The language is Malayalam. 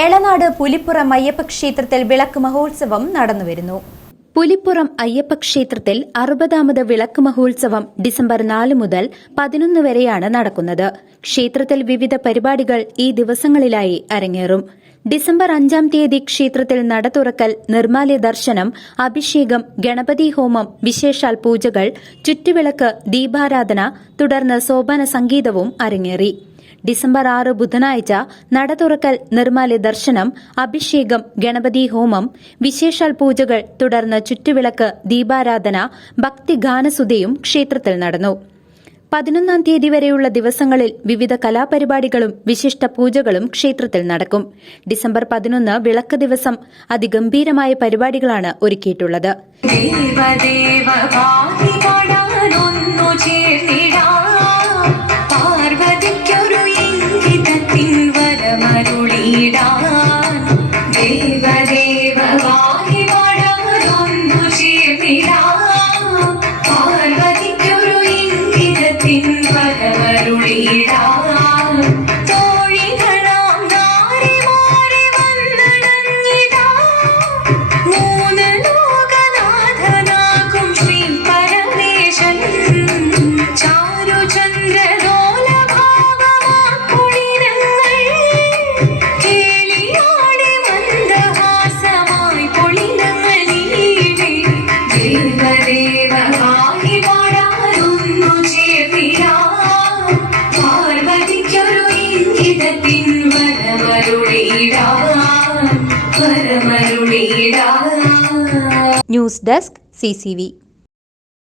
എളനാട് പുലിപ്പുറം അയ്യപ്പ ക്ഷേത്രത്തിൽ വിളക്ക് മഹോത്സവം നടന്നുവരുന്നു. പുലിപ്പുറം അയ്യപ്പ ക്ഷേത്രത്തിൽ അറുപതാമത് വിളക്ക് മഹോത്സവം ഡിസംബർ നാല് മുതൽ പതിനൊന്ന് വരെയാണ് നടക്കുന്നത്. ക്ഷേത്രത്തിൽ വിവിധ പരിപാടികൾ ഈ ദിവസങ്ങളിലായി അരങ്ങേറും. ഡിസംബർ അഞ്ചാം തീയതി ക്ഷേത്രത്തിൽ നട തുറക്കൽ നിർമാല്യ ദർശനം അഭിഷേകം ഗണപതി ഹോമം വിശേഷാൽ പൂജകൾ ചുറ്റുവിളക്ക് ദീപാരാധന തുടർന്ന് സോപാന സംഗീതവും അരങ്ങേറി. ഡിസംബർ ആറ് ബുധനാഴ്ച നട തുറക്കൽ നിർമ്മാല്യ ദർശനം അഭിഷേകം ഗണപതി ഹോമം വിശേഷാൽ പൂജകൾ തുടർന്ന് ചുറ്റുവിളക്ക് ദീപാരാധന ഭക്തിഗാനസുതയും ക്ഷേത്രത്തിൽ നടന്നു. പതിനൊന്നാം തീയതി വരെയുള്ള ദിവസങ്ങളിൽ വിവിധ കലാപരിപാടികളും വിശിഷ്ട പൂജകളും ക്ഷേത്രത്തിൽ നടക്കും. ഡിസംബർ പതിനൊന്ന് വിളക്ക് ദിവസം അതിഗംഭീരമായ പരിപാടികളാണ് ഒരുക്കിയിട്ടുള്ളത്. 回到了。ന്യൂസ് ഡെസ്ക് സിസിവി